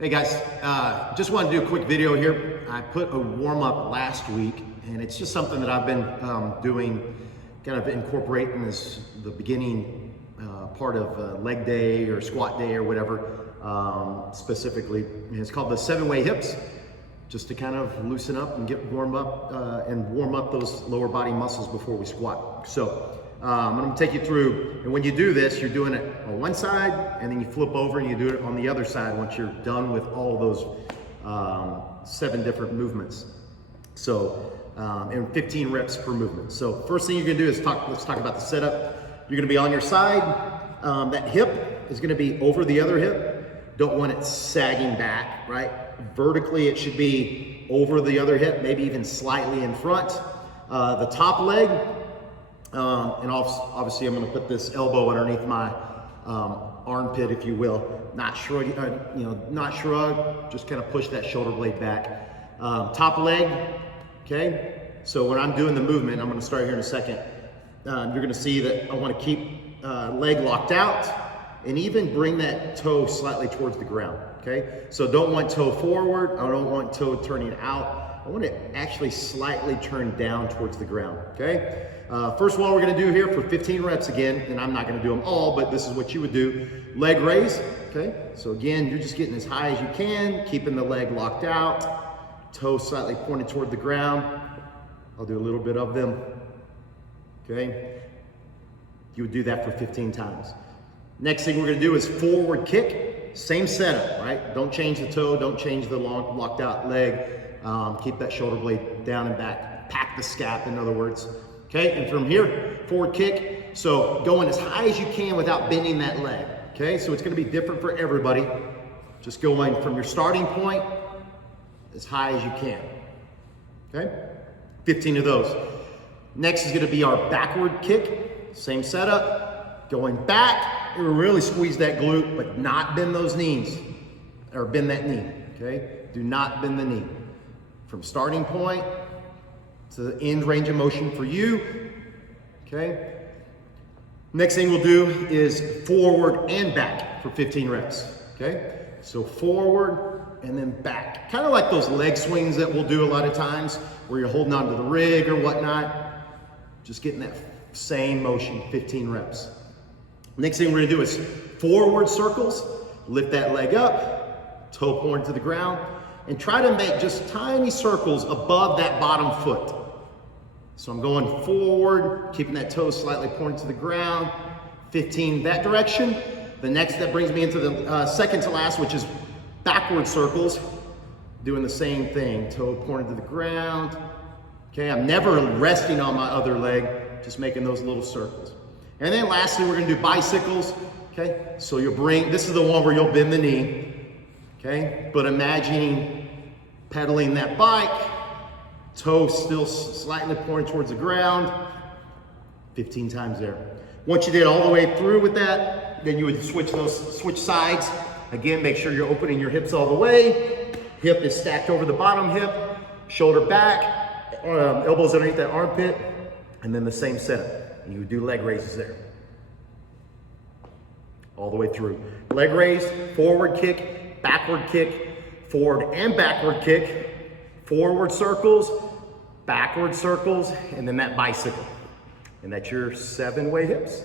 Hey guys, just wanted to do a quick video here. I put a warm up last week, and it's just something that I've been doing, kind of incorporating as the beginning part of leg day or squat day or whatever, specifically. And it's called the 7-way hips, just to kind of loosen up and get warmed up and warm up those lower body muscles before we squat. So I'm gonna take you through, and when you do this, you're doing it on one side, and then you flip over and you do it on the other side once you're done with all those 7 different movements. So, and 15 reps per movement. So first thing you're gonna do is let's talk about the setup. You're gonna be on your side. That hip is gonna be over the other hip. Don't want it sagging back, right? Vertically, it should be over the other hip, maybe even slightly in front. The top leg, and obviously I'm going to put this elbow underneath my armpit, if you will. Not shrug, not shrug. Just kind of push that shoulder blade back. Top leg. Okay. So when I'm doing the movement, I'm going to start here in a second. You're going to see that I want to keep leg locked out, and even bring that toe slightly towards the ground. Okay. So don't want toe forward. I don't want toe turning out. I want it actually slightly turned down towards the ground. Okay. First one we're gonna do here for 15 reps again, and I'm not gonna do them all, but this is what you would do. Leg raise, okay? So again, you're just getting as high as you can, keeping the leg locked out, toe slightly pointed toward the ground. I'll do a little bit of them, okay? You would do that for 15 times. Next thing we're gonna do is forward kick, same setup, right? Don't change the toe, don't change the locked out leg. Keep that shoulder blade down and back, pack the scap, in other words. Okay, and from here, forward kick. So going as high as you can without bending that leg. Okay, so it's gonna be different for everybody. Just going from your starting point as high as you can. Okay, 15 of those. Next is gonna be our backward kick. Same setup, going back, and really squeeze that glute, but not bend those knees, or bend that knee, okay? Do not bend the knee. From starting point to the end range of motion for you, okay? Next thing we'll do is forward and back for 15 reps, okay? So forward and then back. Kind of like those leg swings that we'll do a lot of times where you're holding onto the rig or whatnot. Just getting that same motion, 15 reps. Next thing we're gonna do is forward circles. Lift that leg up, toe pointed to the ground, and try to make just tiny circles above that bottom foot. So I'm going forward, keeping that toe slightly pointed to the ground, 15 that direction. The next, that brings me into the second to last, which is backward circles. Doing the same thing, toe pointed to the ground. Okay, I'm never resting on my other leg, just making those little circles. And then lastly, we're gonna do bicycles. Okay, so you'll this is the one where you'll bend the knee. Okay, but imagining pedaling that bike, toe still slightly pointed towards the ground, 15 times there. Once you did all the way through with that, then you would switch sides. Again, make sure you're opening your hips all the way. Hip is stacked over the bottom hip, shoulder back, elbows underneath that armpit, and then the same setup. And you would do leg raises there. All the way through. Leg raise, forward kick, backward kick, forward and backward kick, forward circles, backward circles, and then that bicycle. And that's your 7-way hips.